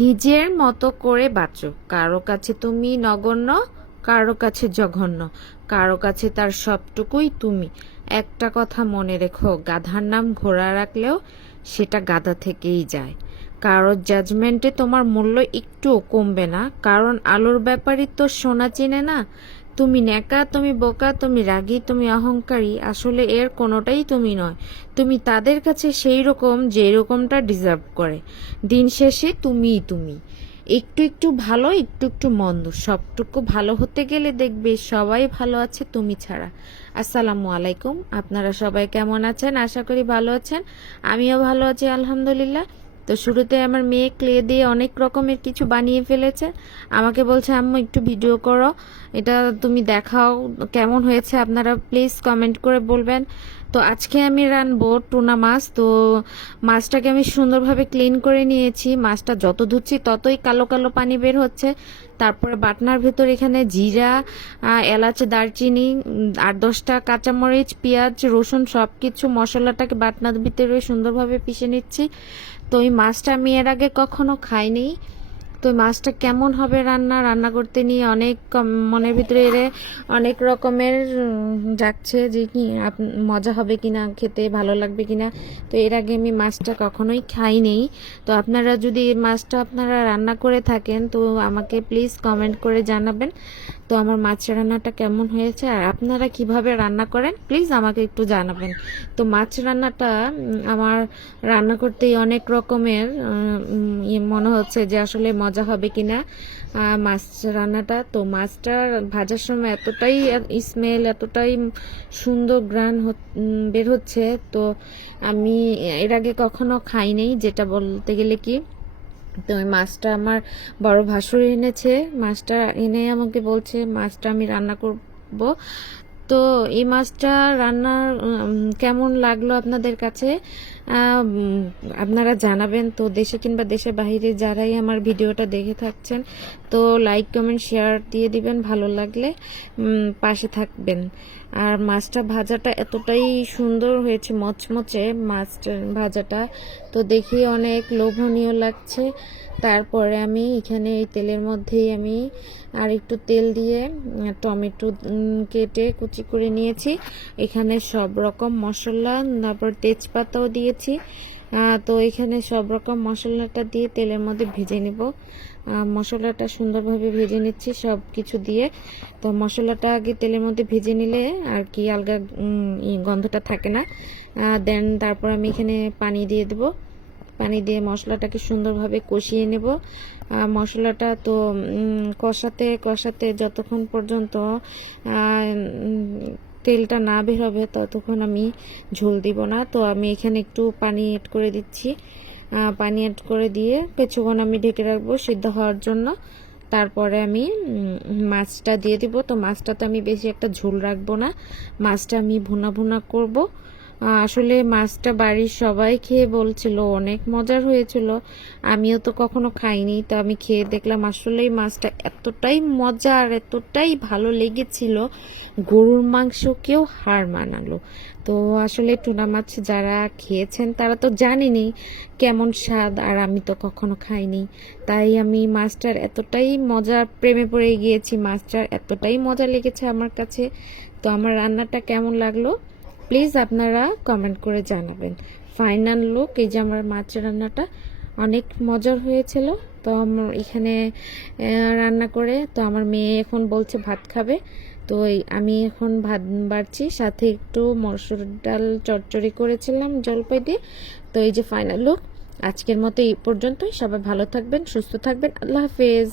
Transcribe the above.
নিজের মতো করে বাঁচো। কারো কাছে তুমি নগণ্য, কারো কাছে জঘন্য, কারো কাছে তার সবটুকুই তুমি। একটা কথা মনে রেখো, গাধার নাম ঘোড়া রাখলেও সেটা গাধা থেকেই যায়। কারোর জাজমেন্টে তোমার মূল্য একটুও কমবে না, কারণ আলোর ব্যাপারই তো সোনা চেনে না। তুমি ন্যাকা, তুমি বোকা, তুমি রাগী, তুমি অহংকারী, আসলে এর কোনোটাই তুমি নয়। তুমি তাদের কাছে সেই রকম যে রকমটা ডিজার্ভ করে। দিন শেষে তুমিই তুমি। একটু একটু ভালো, একটু একটু মন্দ, সবটুকু ভালো হতে গেলে দেখবে সবাই ভালো আছে তুমি ছাড়া। আসসালামু আলাইকুম, আপনারা সবাই কেমন আছেন? আশা করি ভালো আছেন। আমিও ভালো আছি আলহামদুলিল্লাহ। তো শুরুতে আমার মেয়ে ক্লে দিয়ে অনেক রকমের কিছু বানিয়ে ফেলেছে। আমাকে বলছে, আম্মু একটু ভিডিও করো, এটা তুমি দেখাও কেমন হয়েছে, আপনারা প্লিজ কমেন্ট করে বলবেন। তো আজকে আমি রানবো টুনা মাছ। তো মাছটাকে আমি সুন্দরভাবে ক্লিন করে নিয়েছি। মাছটা যত ধুচ্ছি ততই কালো কালো পানি বের হচ্ছে। তারপরে বাটনার ভেতর এখানে জিরা, এলাচ, দারচিনি, 8-10টা কাঁচামরিচ, পেঁয়াজ, রসুন সব কিছু মশলাটাকে বাটনার ভিতরে সুন্দরভাবে পিষে নিচ্ছি। তো এই মাছটা আমি এর আগে কখনো খাইনি। তো মাছটা কেমন হবে রান্না করতে নিয়ে অনেক মনের ভিতরে অনেক রকমের যাচ্ছে যে কি মজা হবে কিনা, খেতে ভালো লাগবে কিনা। তো এর আগে আমি মাছটা কখনোই খাইনি। তো আপনারা যদি এই মাছটা আপনারা রান্না করে থাকেন তো আমাকে প্লিজ কমেন্ট করে জানাবেন তো আমার মাছ রান্নাটা কেমন হয়েছে, আর আপনারা কিভাবে রান্না করেন প্লিজ আমাকে একটু জানাবেন। তো মাছ রান্নাটা আমার রান্না করতেই অনেক রকমের মনে হচ্ছে যে আসলে মজা হবে কিনা মাছ রান্নাটা। তো মাছটা ভাজার সময় এতটাই স্মেল, এতটাই সুন্দর ঘ্রাণ বের হচ্ছে। তো আমি এর আগে কখনো খাইনি, যেটা বলতে গেলে কি। তো ওই মাছটা আমার বড় ভাসুর এনেছে। মাছটা এনে আমাকে বলছে মাছটা আমি রান্না করব। তো এই মাছটা রান্নার কেমন লাগলো আপনাদের কাছে আপনারা জানাবেন। তো দেশে কিংবা দেশের বাইরে যারাই আমার ভিডিওটা দেখে থাকছেন তো লাইক কমেন্ট শেয়ার দিয়ে দিবেন, ভালো লাগলে পাশে থাকবেন। আর মাছটা ভাজাটা এতটাই সুন্দর হয়েছে, মচমচে মাছটা ভাজাটা, তো দেখে অনেক লোভনীয় লাগছে। তারপরে আমি এখানে এই তেলের মধ্যেই আমি আর একটু তেল দিয়ে টমেটো কেটে কুচি করে নিয়েছি। এখানে সব রকম মশলা, তারপর তেজপাতাও দিয়েছি। তো এখানে সব রকম মশলাটা দিয়ে তেলের মধ্যে ভেজে নিব। মশলাটা সুন্দরভাবে ভেজে নিচ্ছি সব কিছু দিয়ে। তো মশলাটা আগে তেলের মধ্যে ভেজে নিলে আর কি আলগা গন্ধটা থাকে না। দেন তারপর আমি এখানে পানি দিয়ে দেবো। পানি দিয়ে মশলাটাকে সুন্দরভাবে কষিয়ে নেব। মশলাটা তো কষাতে কষাতে যতক্ষণ পর্যন্ত তেলটা না বের হবে ততক্ষণ আমি ঝোল দিব না। তো আমি এখানে একটু পানি অ্যাড করে দিচ্ছি। পানি অ্যাড করে দিয়ে কিছুক্ষণ আমি ঢেকে রাখবো সিদ্ধ হওয়ার জন্য। তারপরে আমি মাছটা দিয়ে দিব। তো মাছটা তো আমি বেশি একটা ঝোল রাখবো না, মাছটা আমি ভুনা ভুনা করব। আসলে মাছটা বাড়ির সবাই খেয়ে বলছিল অনেক মজার হয়েছিল। আমিও তো কখনো খাইনি, তো আমি খেয়ে দেখলাম আসলেই মাছটা এতটাই মজা আর এতটাই ভালো লেগেছিল, গরুর মাংসকেও হার মানালো। তো আসলে টুনা মাছ যারা খেয়েছেন তারা তো জানেনি কেমন স্বাদ, আর আমি তো কখনো খাইনি। তাই আমি মাছটার এতটাই মজা প্রেমে পড়ে গিয়েছি, মাছটার এতটাই মজা লেগেছে আমার কাছে। তো আমার রান্নাটা কেমন লাগলো প্লিজ আপনারা কমেন্ট করে জানাবেন। ফাইনাল লুক, এই যে আমার মাছ রান্নাটা অনেক মজার হয়েছিল। তো এখানে রান্না করে তো আমার মেয়ে এখন বলছে ভাত খাবে। তো আমি এখন ভাত বাড়ছি, সাথে একটু মসুর ডাল চচ্চড়ি করেছিলাম জলপাই দিয়ে। তো এই যে ফাইনাল লুক, আজকের মতো এই পর্যন্তই। সবাই ভালো থাকবেন, সুস্থ থাকবেন, আল্লাহ হাফেজ।